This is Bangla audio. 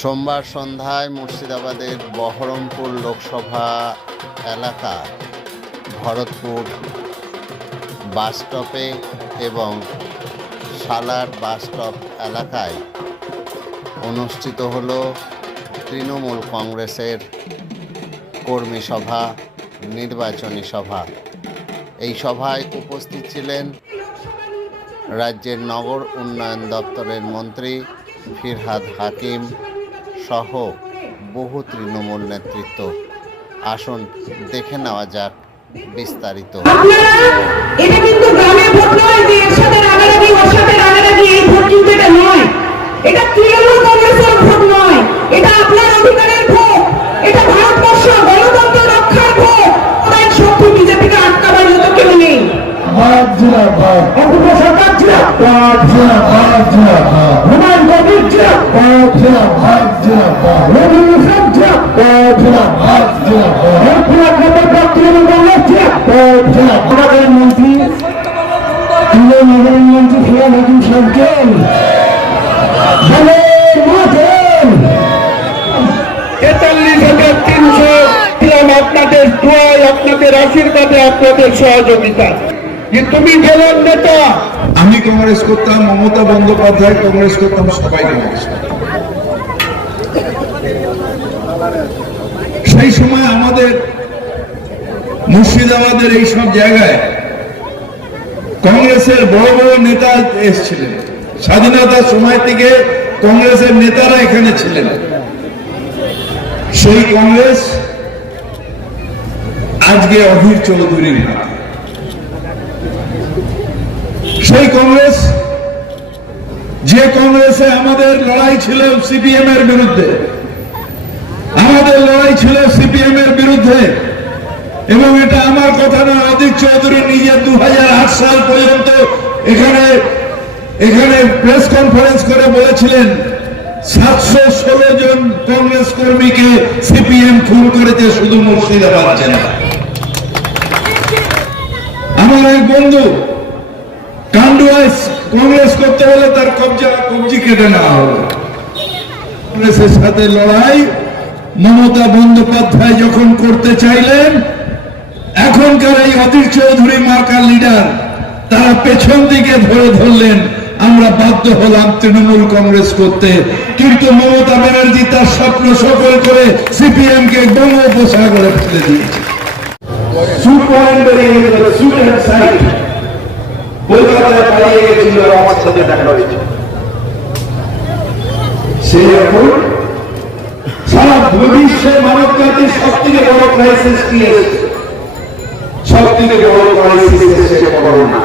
সোমবার সন্ধ্যায় মুর্শিদাবাদের বহরমপুর লোকসভা এলাকা, ভরতপুর বাসস্টপে এবং সালার বাসস্টপ এলাকায় অনুষ্ঠিত হল তৃণমূল কংগ্রেসের কর্মী সভা, নির্বাচনী সভা। এই সভায় উপস্থিত ছিলেন রাজ্যের নগর উন্নয়ন দপ্তরের মন্ত্রী ফিরহাদ হাকিম সহ বহু তৃণমূল নেতৃত্ব। আসুন দেখে নেওয়া যাক বিস্তারিত। এটা কিন্তু গ্রামের ভোট নয় যে এর সাথে রাগারাগি ওর সাথে রাগারাগি এই ভোট কিন্তু এটা নয়। এটা তৃণমূল কংগ্রেসের ভোট নয়। এটা আপনার অধিকারের ভোট। এটা ভারতবর্ষ গণতন্ত্র রক্ষার ভোট। তাই শক্তি বিজেপিকে আটকাবার মতো কেউ নেই। ভারত জিন্দাবাদ। অপূর্ব সরকার ভারত জিন্দাবাদ। জিন্দাবাদ হুমায়ুন কবির ভারত আপনাদের দোয়ায় আপনাদের আশীর্বাদে আপনাদের সহযোগিতা তুমি দলের নেতা আমি কংগ্রেস করতাম মমতা বন্দ্যোপাধ্যায়, কংগ্রেস করতাম, সবাই কংগ্রেস করতাম। সেই সময় আমাদের মুর্শিদাবাদের এই সব জায়গায় কংগ্রেসের বড় বড় নেতা এসেছিলেন। স্বাধীনতার সময় থেকে কংগ্রেসের নেতারা এখানে ছিলেন। সেই কংগ্রেস আজকে অধীর চৌধুরীর সেই কংগ্রেস, যে কংগ্রেসে আমাদের লড়াই ছিল সিপিএম এর বিরুদ্ধে আমাদের লড়াই ছিল সিপিএম এর বিরুদ্ধে। এবং এটা আমার কথা নয় অদিত চৌধুরী নিজে দু সাল পর্যন্ত এখানে এখানে প্রেস কনফারেন্স করে বলেছিলেন, সাতশো ষোলো জন কংগ্রেস কর্মীকে সিপিএম খুন করেছে শুধু মুর্শিদাবাদ জেলায় আমার এক বন্ধু, কান্ডুয়ায় কংগ্রেস করতে হলে তার কবজা কবজি কেটে নেওয়া হলো। কংগ্রেসের সাথে লড়াই মমতা বন্দ্যোপাধ্যায় যখন করতে চাইলেন, এখনকার এই অধীর চৌধুরী মার্কার লিডার, তারা পেছন দিকে ধরে ধরলেন, আমরা বাধ্য হলাম তৃণমূল কংগ্রেস করতে। কিন্তু মমতা ব্যানার্জি তার স্বপ্ন সফল করে সিপিএম কে বঙ্গোপসাগরে ফেলে দিয়েছে। সুট পয়েন্ট বেরিয়ে গেছিল সুট অ্যান্ড সাইড কলকাতায় পালিয়ে গেছিল আমার সাথে দেখা হয়েছে। সে এখন বিশ্বের মানব জাতির সব থেকে বড় ক্রাইসিস কি এসেছে সব থেকে বড় ক্রাইসিস করোনা